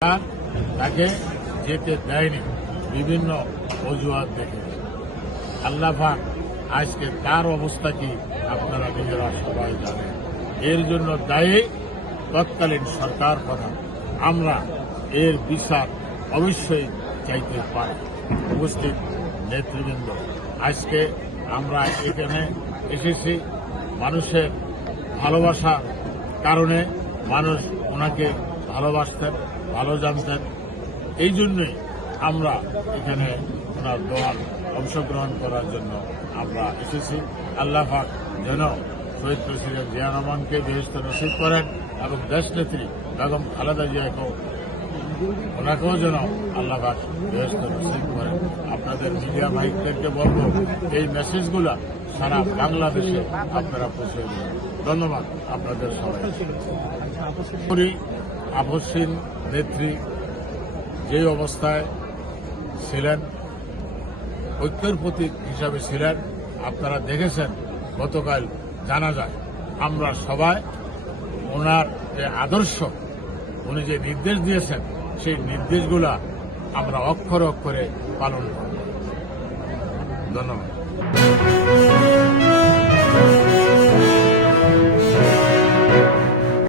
তাকে যেতে দেয়নি বিভিন্ন অজুহাত দেখে। আল্লাহ পাক আজকে তার অবস্থা কি আপনারা নিজেরা সবাই জানেন। এর জন্য দায়ী তৎকালীন সরকার প্রধান। আমরা এর বিচার অবশ্যই চাইতে পারি। উপস্থিত নেতৃবৃন্দ, আজকে আমরা এখানে এসেছি মানুষের ভালোবাসার কারণে। মানুষ ওনাকে ভালোবাসতেন, ভালো জানতেন। এই জন্যই আমরা এখানে ওনার দোয়ার অংশগ্রহণ করার জন্য আমরা এসেছি। আল্লাহ পাক যেন শহীদ প্রেসিডেন্ট জিয়া রহমানকে বেহেশত নসিব করেন এবং দেশনেত্রী বেগম খালেদা জিয়াকেও ওনাকেও যেন আল্লাহ পাক বেহেশত নসিব করেন। আপনাদের মিডিয়া ভাইদেরকে বলবো এই মেসেজগুলা সারা বাংলাদেশে আপনারা পৌঁছে দেবেন। ধন্যবাদ আপনাদের সবাই। আপসহীন নেত্রী যে অবস্থায় ছিলেন, ঐক্যের প্রতীক হিসাবে ছিলেন, আপনারা দেখেছেন গতকাল জানাজায় আমরা সবাই ওনার যে আদর্শ, উনি যে নির্দেশ দিয়েছেন সেই নির্দেশগুলা আমরা অক্ষরে অক্ষরে পালন করব। ধন্যবাদ।